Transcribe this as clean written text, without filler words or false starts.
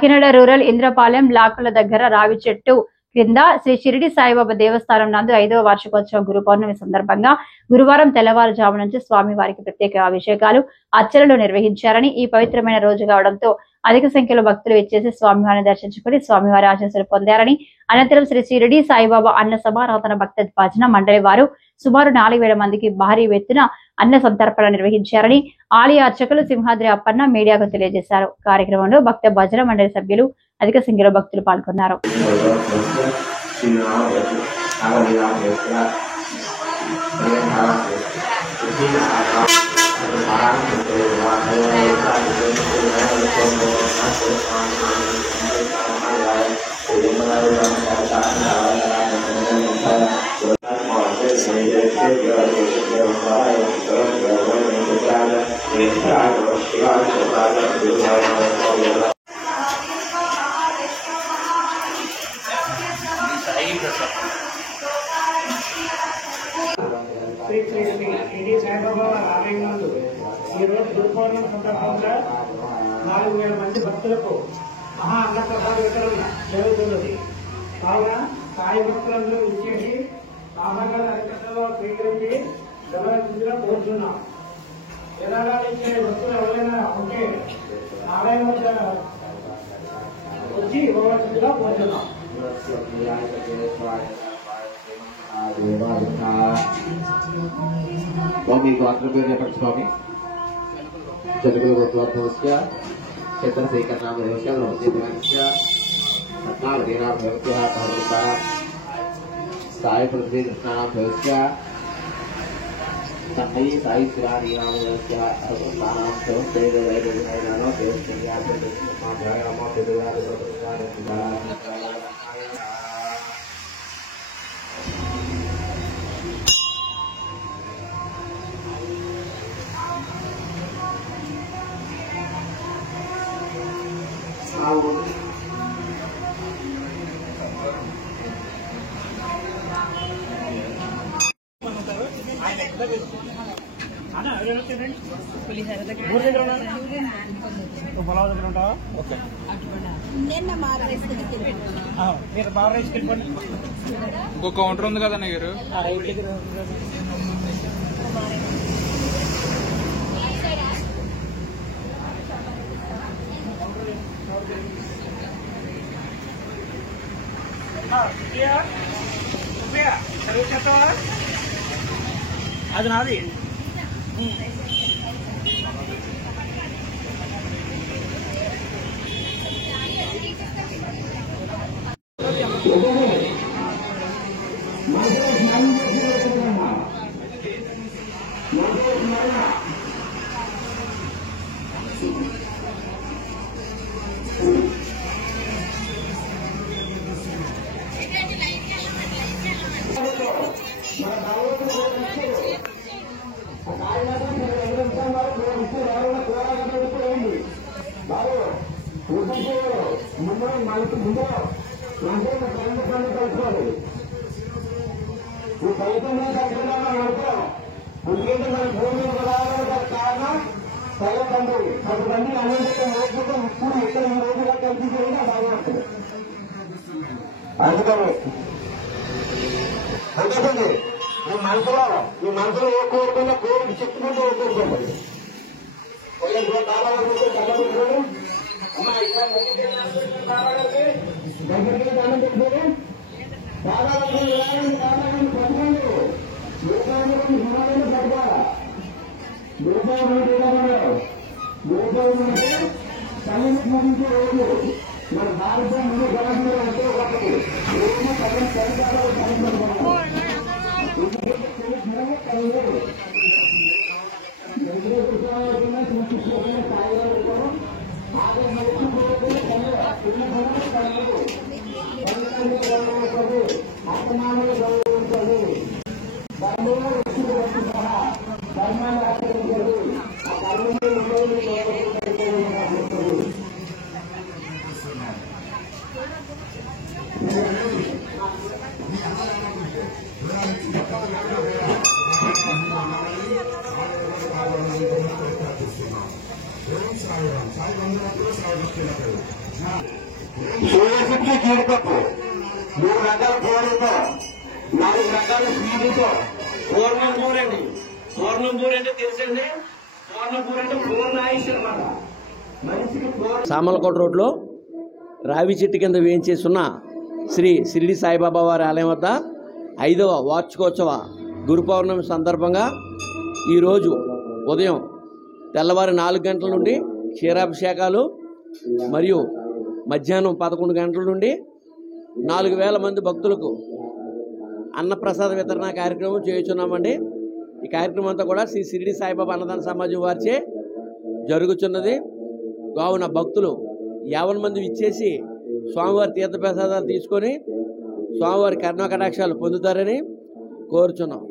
Kakinada rural Indrapalem లాకుల దగ్గర రావి చెట్టు క్రింద శ్రీ షిరిడి సాయిబాబా దేవస్థానం నందు 5వ వార్షికోత్సవం గురు పౌర్ణమి సందర్భంగా గురువారం తెల్లవారుజాము నుంచి స్వామి వారికి ప్రత్యేక అభిషేకాలు అర్చనలు నిర్వహించారని, ఈ పవిత్రమైన రోజు కావడంతో అధిక సంఖ్యలో భక్తులు వచ్చేసి స్వామివారిని దర్శించుకుని స్వామివారి ఆశీస్సులు పొందారని, అనంతరం శ్రీ షిరిడి సాయిబాబా అన్న సమారాధన భక్త భజన మండలి వారు సుమారు 4000 మందికి భారీ ఎత్తున అన్న సంతర్పణ నిర్వహించారని ఆలయ అర్చకులు సింహాద్రి అప్పన్న మీడియాకు తెలియజేశారు. కార్యక్రమంలో భక్త భజన మండలి సభ్యులు అధిక సంఖ్యలో భక్తులు పాల్గొన్నారు. షిరిడి సాయిబాబా ఆలయం నందు ఈ రోజు గురు పౌర్ణమి సందర్భంగా 4000 మంది భక్తులకు మహా అన్నప్రసాద వితరణ జరుగుతున్నది. కావున సాయి భక్తులందరూ ఇచ్చేసి సామాన్య హరికథలో స్వీకరించి గమనించగా కోరుతున్నాం. విరాళాలు ఇచ్చే భక్తులు ఎవరైనా ఉంటే ఆలయం వద్ద వచ్చి ఇవ్వవలసిందిగా కోరుతున్నాం. स्वामी स्वामी चंद्रगुरुत्वार्थस्य क्षेत्रसेकरनामदेवस्य ब्रह्मदेवस्य रत्नालदेनामदेवस्य भगवता साई पृथ्वी कृष्णानामदेवस्य साई साई शिरादीनामदेवस्य अवतानां ఇంకో కౌంటర్ ఉంది కదా గారు. అది నాది. అందుకని ఈ మనసులో ఏ కోరుకున్నా కోరిక చెప్పుకుంటూ కోరుకోండి. దగ్గరికి దండం పెట్టుకోండి. మన భారతం ముందు గణంలో అంటే ఒకటి మంచి జీడిపప్పు 3 రకాల కూరలతో 4 రకాల స్వీట్లతో పూర్ణం పూరండి. పూర్ణం పూరి అంటే తెలుసండి. పూర్ణం పూరి అంటే పూర్ణ ఆయుష్ అనమాట. మనిషికి సామలకోట రోడ్లో రావి చెట్టు కింద వేయించేస్తున్న శ్రీ షిరిడి సాయిబాబా వారి ఆలయం వద్ద 5వ వార్షికోత్సవ గురు పౌర్ణమి సందర్భంగా ఈరోజు ఉదయం తెల్లవారు 4 గంటల నుండి క్షీరాభిషేకాలు మరియు మధ్యాహ్నం 11 గంటల నుండి 4,000 మంది భక్తులకు అన్నప్రసాద వితరణ కార్యక్రమం చేయుచున్నామండి. ఈ కార్యక్రమం అంతా కూడా శ్రీ షిరిడి సాయిబాబా అన్నదాన సమాజం వారిచే జరుగుతున్నది. కావున భక్తులు 50 మంది ఇచ్చేసి స్వామివారి తీర్థప్రసాదాలు తీసుకొని స్వామివారి కరుణా కటాక్షాలు పొందుతారని కోరుచున్నాం.